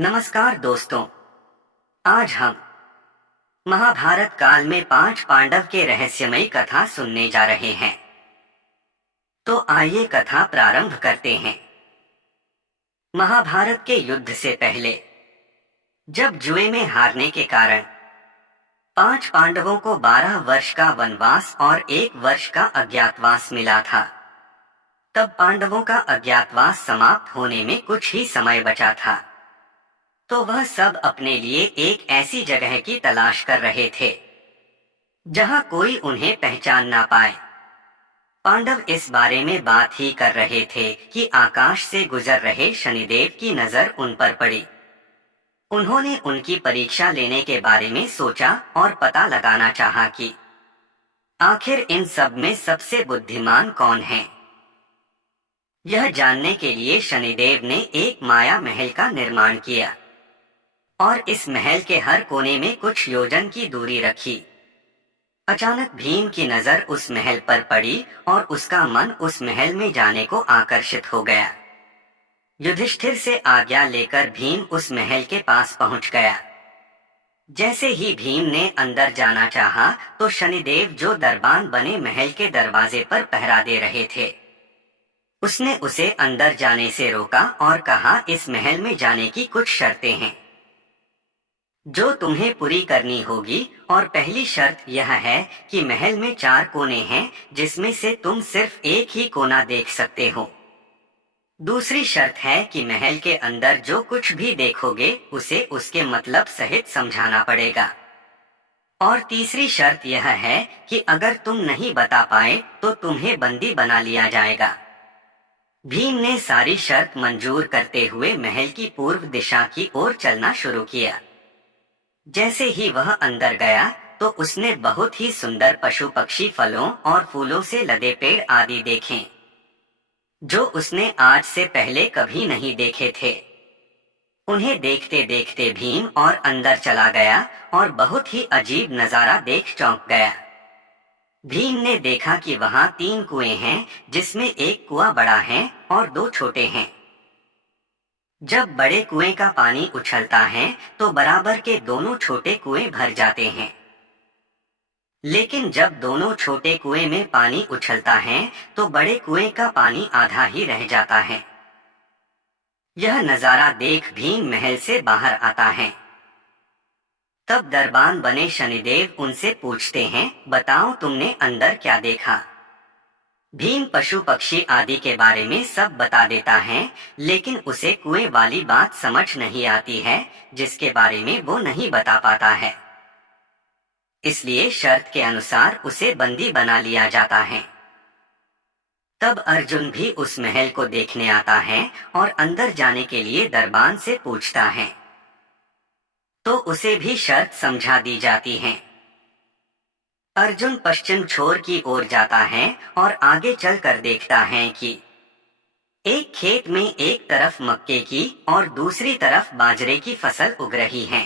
नमस्कार दोस्तों। आज हम महाभारत काल में 5 पांडव के रहस्यमयी कथा सुनने जा रहे हैं। तो आइए कथा प्रारंभ करते हैं। महाभारत के युद्ध से पहले जब जुए में हारने के कारण 5 पांडवों को 12 वर्ष का वनवास और 1 वर्ष का अज्ञातवास मिला था, तब पांडवों का अज्ञातवास समाप्त होने में कुछ ही समय बचा था। तो वह सब अपने लिए एक ऐसी जगह की तलाश कर रहे थे जहां कोई उन्हें पहचान ना पाए। पांडव इस बारे में बात ही कर रहे थे कि आकाश से गुजर रहे शनिदेव की नजर उन पर पड़ी। उन्होंने उनकी परीक्षा लेने के बारे में सोचा और पता लगाना चाहा कि आखिर इन सब में सबसे बुद्धिमान कौन है। यह जानने के लिए शनिदेव ने एक माया महल का निर्माण किया और इस महल के हर कोने में कुछ योजन की दूरी रखी। अचानक भीम की नजर उस महल पर पड़ी और उसका मन उस महल में जाने को आकर्षित हो गया। युधिष्ठिर से आज्ञा लेकर भीम उस महल के पास पहुंच गया। जैसे ही भीम ने अंदर जाना चाहा तो शनिदेव जो दरबान बने महल के दरवाजे पर पहरा दे रहे थे, उसने उसे अंदर जाने से रोका और कहा, इस महल में जाने की कुछ शर्तें हैं जो तुम्हें पूरी करनी होगी। और पहली शर्त यह है कि महल में 4 कोने हैं जिसमें से तुम सिर्फ एक ही कोना देख सकते हो। दूसरी शर्त है कि महल के अंदर जो कुछ भी देखोगे उसे उसके मतलब सहित समझाना पड़ेगा। और तीसरी शर्त यह है कि अगर तुम नहीं बता पाए तो तुम्हें बंदी बना लिया जाएगा। भीम ने सारी शर्त मंजूर करते हुए महल की पूर्व दिशा की ओर चलना शुरू किया। जैसे ही वह अंदर गया तो उसने बहुत ही सुंदर पशु पक्षी, फलों और फूलों से लदे पेड़ आदि देखे जो उसने आज से पहले कभी नहीं देखे थे। उन्हें देखते देखते भीम और अंदर चला गया और बहुत ही अजीब नजारा देख चौंक गया। भीम ने देखा कि वहां 3 कुएं हैं जिसमें एक कुआं बड़ा है और 2 छोटे हैं। जब बड़े कुएं का पानी उछलता है तो बराबर के दोनों छोटे कुएं भर जाते हैं, लेकिन जब दोनों छोटे कुएं में पानी उछलता है तो बड़े कुएं का पानी आधा ही रह जाता है। यह नजारा देख भीम महल से बाहर आता है। तब दरबान बने शनिदेव उनसे पूछते हैं, बताओ तुमने अंदर क्या देखा। भीम पशु पक्षी आदि के बारे में सब बता देता है, लेकिन उसे कुएं वाली बात समझ नहीं आती है जिसके बारे में वो नहीं बता पाता है। इसलिए शर्त के अनुसार उसे बंदी बना लिया जाता है। तब अर्जुन भी उस महल को देखने आता है और अंदर जाने के लिए दरबान से पूछता है, तो उसे भी शर्त समझा दी जाती है। अर्जुन पश्चिम छोर की ओर जाता है और आगे चलकर देखता है कि एक खेत में एक तरफ मक्के की और दूसरी तरफ बाजरे की फसल उग रही है।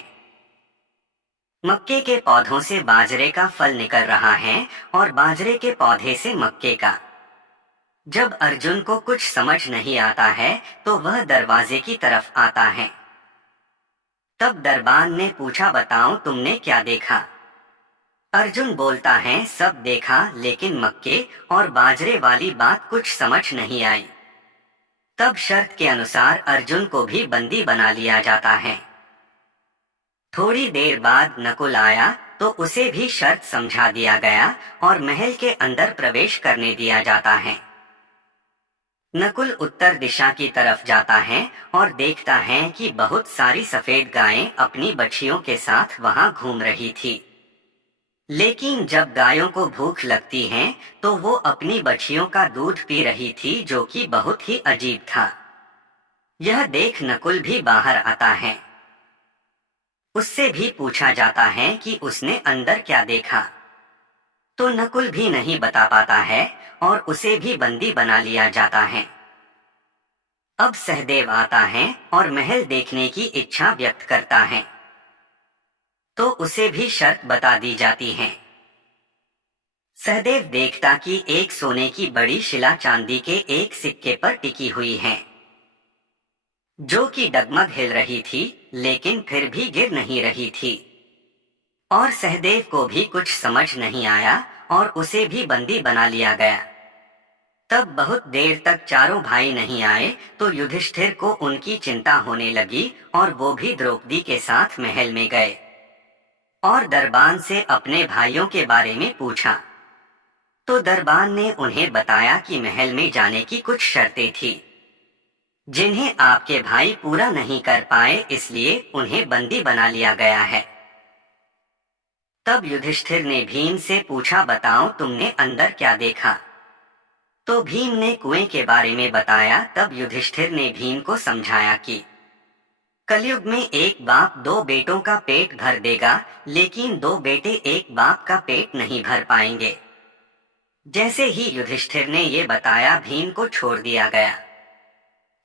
मक्के के पौधों से बाजरे का फल निकल रहा है और बाजरे के पौधे से मक्के का। जब अर्जुन को कुछ समझ नहीं आता है तो वह दरवाजे की तरफ आता है। तब दरबान ने पूछा, बताओ तुमने क्या देखा। अर्जुन बोलता है, सब देखा, लेकिन मक्के और बाजरे वाली बात कुछ समझ नहीं आई। तब शर्त के अनुसार अर्जुन को भी बंदी बना लिया जाता है। थोड़ी देर बाद नकुल आया तो उसे भी शर्त समझा दिया गया और महल के अंदर प्रवेश करने दिया जाता है। नकुल उत्तर दिशा की तरफ जाता है और देखता है कि बहुत सारी सफेद गायें अपनी बछियों के साथ वहां घूम रही थी। लेकिन जब गायों को भूख लगती है तो वो अपनी बछियों का दूध पी रही थी, जो कि बहुत ही अजीब था। यह देख नकुल भी बाहर आता है। उससे भी पूछा जाता है कि उसने अंदर क्या देखा, तो नकुल भी नहीं बता पाता है और उसे भी बंदी बना लिया जाता है। अब सहदेव आता है और महल देखने की इच्छा व्यक्त करता है, तो उसे भी शर्त बता दी जाती है। सहदेव देखता कि एक सोने की बड़ी शिला चांदी के एक सिक्के पर टिकी हुई है। जो कि डगमग हिल रही थी लेकिन फिर भी गिर नहीं रही थी। और सहदेव को भी कुछ समझ नहीं आया और उसे भी बंदी बना लिया गया। तब बहुत देर तक चारों भाई नहीं आए तो युधिष्ठिर को उनकी चिंता होने लगी और वो भी द्रौपदी के साथ महल में गए और दरबान से अपने भाइयों के बारे में पूछा। तो दरबान ने उन्हें बताया कि महल में जाने की कुछ शर्तें थी जिन्हें आपके भाई पूरा नहीं कर पाए, इसलिए उन्हें बंदी बना लिया गया है। तब युधिष्ठिर ने भीम से पूछा, बताओ तुमने अंदर क्या देखा? तो भीम ने कुएं के बारे में बताया। तब युधिष्ठिर ने भीम को समझाया कि कलयुग में एक बाप दो बेटों का पेट भर देगा, लेकिन दो बेटे एक बाप का पेट नहीं भर पाएंगे। जैसे ही युधिष्ठिर ने ये बताया, भीम को छोड़ दिया गया।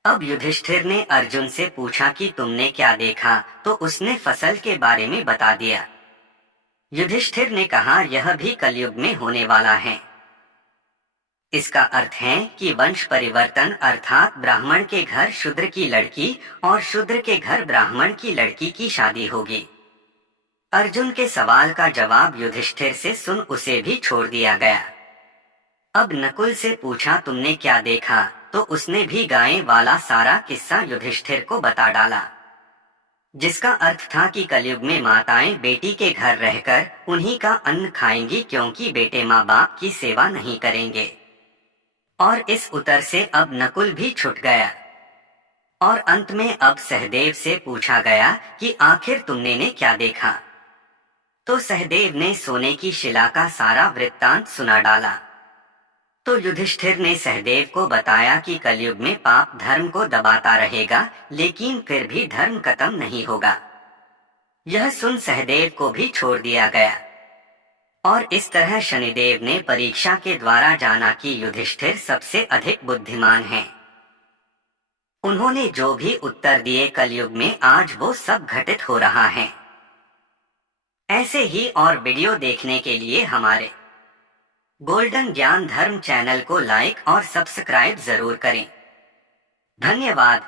अब युधिष्ठिर ने अर्जुन से पूछा कि तुमने क्या देखा? तो उसने फसल के बारे में बता दिया। युधिष्ठिर ने कहा, यह भी कलयुग में होने वाला है। इसका अर्थ है कि वंश परिवर्तन अर्थात ब्राह्मण के घर शूद्र की लड़की और शूद्र के घर ब्राह्मण की लड़की की शादी होगी। अर्जुन के सवाल का जवाब युधिष्ठिर से सुन उसे भी छोड़ दिया गया। अब नकुल से पूछा, तुमने क्या देखा? तो उसने भी गाय वाला सारा किस्सा युधिष्ठिर को बता डाला, जिसका अर्थ था कि कलयुग में माताएं बेटी के घर रहकर उन्हीं का अन्न खाएंगी, क्योंकि बेटे माँ बाप की सेवा नहीं करेंगे। और इस उत्तर से अब नकुल भी छूट गया। और अंत में अब सहदेव से पूछा गया कि आखिर तुमने ने क्या देखा? तो सहदेव ने सोने की शिला का सारा वृत्तांत सुना डाला। तो युधिष्ठिर ने सहदेव को बताया कि कलयुग में पाप धर्म को दबाता रहेगा, लेकिन फिर भी धर्म खत्म नहीं होगा। यह सुन सहदेव को भी छोड़ दिया गया। और इस तरह शनिदेव ने परीक्षा के द्वारा जाना कि युधिष्ठिर सबसे अधिक बुद्धिमान हैं। उन्होंने जो भी उत्तर दिए कलयुग में आज वो सब घटित हो रहा है। ऐसे ही और वीडियो देखने के लिए हमारे गोल्डन ज्ञान धर्म चैनल को लाइक और सब्सक्राइब जरूर करें। धन्यवाद।